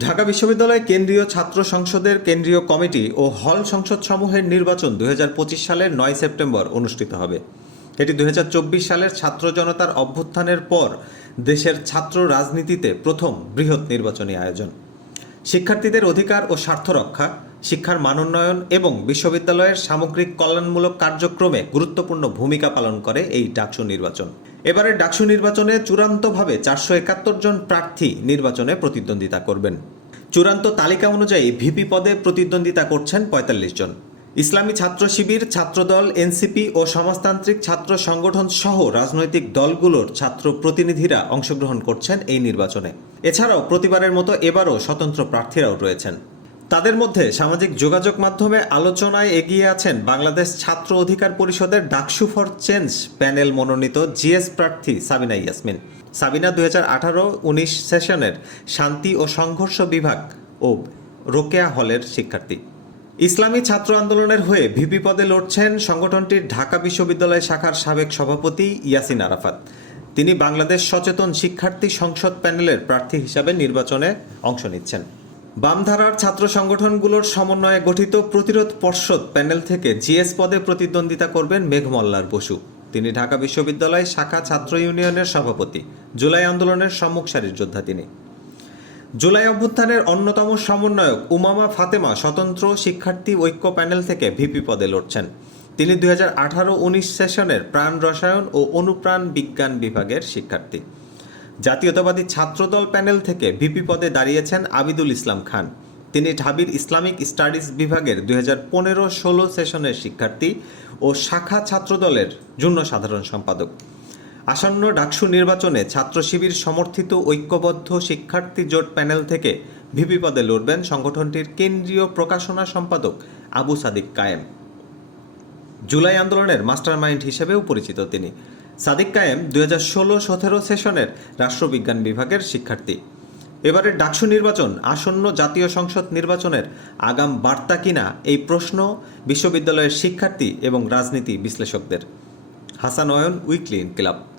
ঢাকা বিশ্ববিদ্যালয় কেন্দ্রীয় ছাত্র সংসদের কেন্দ্রীয় কমিটি ও হল সংসদ সমূহের নির্বাচন দুই হাজার পঁচিশ সালের নয় সেপ্টেম্বর অনুষ্ঠিত হবে। এটি দুই হাজার চব্বিশ সালের ছাত্র জনতার অভ্যুত্থানের পর দেশের ছাত্র রাজনীতিতে প্রথম বৃহৎ নির্বাচনী আয়োজন। শিক্ষার্থীদের অধিকার ও স্বার্থ রক্ষা, শিক্ষার মানোন্নয়ন এবং বিশ্ববিদ্যালয়ের সামগ্রিক কল্যাণমূলক কার্যক্রমে গুরুত্বপূর্ণ ভূমিকা পালন করে এই ডাকসু নির্বাচন। এবারের ডাকসু নির্বাচনে চূড়ান্তভাবে চারশো একাত্তর জন প্রার্থী নির্বাচনে প্রতিদ্বন্দ্বিতা করবেন। চূড়ান্ত তালিকা অনুযায়ী ভিপি পদে প্রতিদ্বন্দ্বিতা করছেন পঁয়তাল্লিশ জন। ইসলামী ছাত্র শিবির, ছাত্রদল, এনসিপি ও সমাজতান্ত্রিক ছাত্র সংগঠন সহ রাজনৈতিক দলগুলোর ছাত্র প্রতিনিধিরা অংশগ্রহণ করছেন এই নির্বাচনে। এছাড়াও প্রতিবারের মতো এবারও স্বতন্ত্র প্রার্থীরাও রয়েছেন। তাদের মধ্যে সামাজিক যোগাযোগ মাধ্যমে আলোচনায় এগিয়ে আছেন বাংলাদেশ ছাত্র অধিকার পরিষদের ডাকসু ফর চেঞ্জ প্যানেল মনোনীত জিএস প্রার্থী সাবিনা ইয়াসমিন। সাবিনা দুই হাজার আঠারো উনিশ সেশনের শান্তি ও সংঘর্ষ বিভাগ ও রোকেয়া হলের শিক্ষার্থী। ইসলামী ছাত্র আন্দোলনের হয়ে ভিপি পদে লড়ছেন সংগঠনটির ঢাকা বিশ্ববিদ্যালয় শাখার সাবেক সভাপতি ইয়াসিন আরাফাত। তিনি বাংলাদেশ সচেতন শিক্ষার্থী সংসদ প্যানেলের প্রার্থী হিসাবে নির্বাচনে অংশ নিচ্ছেন। বামধারার ছাত্র সংগঠনগুলোর সমন্বয়ে গঠিত প্রতিরোধ পর্ষদ প্যানেল থেকে জিএস পদে প্রতিদ্বন্দ্বিতা করবেন মেঘমল্লার বসু। তিনি ঢাকা বিশ্ববিদ্যালয় শাখা ছাত্র ইউনিয়নের সভাপতি। জুলাই আন্দোলনের সম্মুখ সারির যোদ্ধা তিনি। জুলাই অভ্যুত্থানের অন্যতম সমন্বয়ক উমামা ফাতেমা স্বতন্ত্র শিক্ষার্থী ঐক্য প্যানেল থেকে ভিপি পদে লড়ছেন। তিনি দুই হাজার আঠারো উনিশ সেশনের প্রাণ রসায়ন ও অনুপ্রাণ বিজ্ঞান বিভাগের শিক্ষার্থী। জাতীয়তাবাদী ছাত্রদল প্যানেল থেকে ভিপি পদে দাঁড়িয়েছেন আবিদুল ইসলাম খান। তিনি ঢাবির ইসলামিক স্টাডিজ বিভাগের দুই হাজার পনেরো ষোলো সেশনের শিক্ষার্থী ও শাখা ছাত্রদলের যুগ্ম সাধারণ সম্পাদক। আসন্ন ডাকসু নির্বাচনে ছাত্র শিবির সমর্থিত ঐক্যবদ্ধ শিক্ষার্থী জোট প্যানেল থেকে ভিপি পদে লড়বেন সংগঠনটির কেন্দ্রীয় প্রকাশনা সম্পাদক আবু সাদিক কায়েম। জুলাই আন্দোলনের মাস্টারমাইন্ড হিসেবেও পরিচিত তিনি। সাদিক কায়েম দুই হাজার ষোলো সতেরো সেশনের রাষ্ট্রবিজ্ঞান বিভাগের শিক্ষার্থী। এবারের ডাকসু নির্বাচন আসন্ন জাতীয় সংসদ নির্বাচনের আগাম বার্তা কিনা এই প্রশ্ন বিশ্ববিদ্যালয়ের শিক্ষার্থী এবং রাজনীতি বিশ্লেষকদের। হাসানয়ন উইকলিন উইকলি ইনকিলাব।